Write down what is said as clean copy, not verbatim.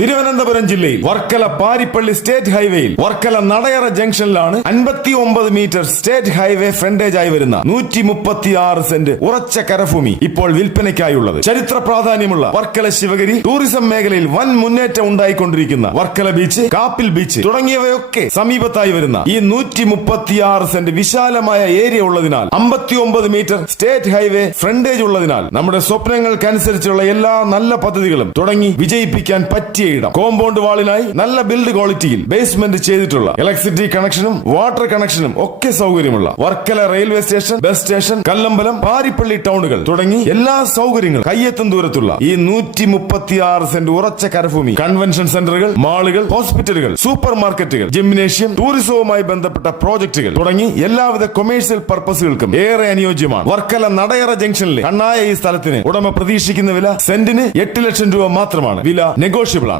തിരുവനന്തപുരം ജില്ലയിൽ വർക്കല പാരിപ്പള്ളി സ്റ്റേറ്റ് ഹൈവേയിൽ Varkala Nadayara ജംഗ്ഷനിലാണ് 59 metre state highway frontage ആയി വരുന്ന 136 സെന്റ് ഉറച്ച കരഭൂമി ഇപ്പോൾ വിൽപ്പനയ്ക്കായുള്ളത്. ചരിത്ര പ്രാധാന്യമുള്ള വർക്കല ശിവഗിരി ടൂറിസം മേഖലയിൽ വൻ മുന്നേറ്റം ഉണ്ടായിക്കൊണ്ടിരിക്കുന്ന വർക്കല ബീച്ച്, കാപ്പിൽ ബീച്ച് തുടങ്ങിയവയൊക്കെ സമീപത്തായി വരുന്ന ഈ 136 സെന്റ് വിശാലമായ ഏരിയ ഉള്ളതിനാൽ 59 മീറ്റർ സ്റ്റേറ്റ് ഹൈവേ ഫ്രണ്ടേജ് ഉള്ളതിനാൽ നമ്മുടെ സ്വപ്നങ്ങൾക്കനുസരിച്ചുള്ള എല്ലാ നല്ല പദ്ധതികളും തുടങ്ങി വിജയിപ്പിക്കാൻ പറ്റിയ ഇടം. കോമ്പൗണ്ട് വാളിനായി നല്ല ബിൽഡ് ക്വാളിറ്റിയിൽ ബേസ്മെന്റ് ചെയ്തിട്ടുള്ള ഇലക്ട്രിസിറ്റി കണക്ഷനും വാട്ടർ കണക്ഷനും ഒക്കെ സൗകര്യമുള്ള Varkala railway station, bus station, Kallambalam, Parippally ടൗണുകൾ തുടങ്ങി എല്ലാ സൗകര്യങ്ങളും കയ്യെത്തും ദൂരത്തുള്ള ഈ 136 സെന്റ് ഉറച്ച കരഭൂമി കൺവെൻഷൻ സെന്ററുകൾ, മാളുകൾ, ഹോസ്പിറ്റലുകൾ, സൂപ്പർ മാർക്കറ്റുകൾ, ജിംനേഷ്യം, ടൂറിസവുമായി ബന്ധപ്പെട്ട പ്രോജക്ടുകൾ തുടങ്ങി എല്ലാവിധ കൊമേഴ്സ്യൽ പർപ്പസുകൾക്കും ഏറെ അനുയോജ്യമാണ്. വർക്കല നടയറ ജംഗ്ഷനിലെ കണ്ണായ ഈ സ്ഥലത്തിന് ഉടമ പ്രതീക്ഷിക്കുന്ന വില സെന്റിന് 8 ലക്ഷം രൂപ മാത്രമാണ്. വില നെഗോഷ്യബിൾ ആണ്.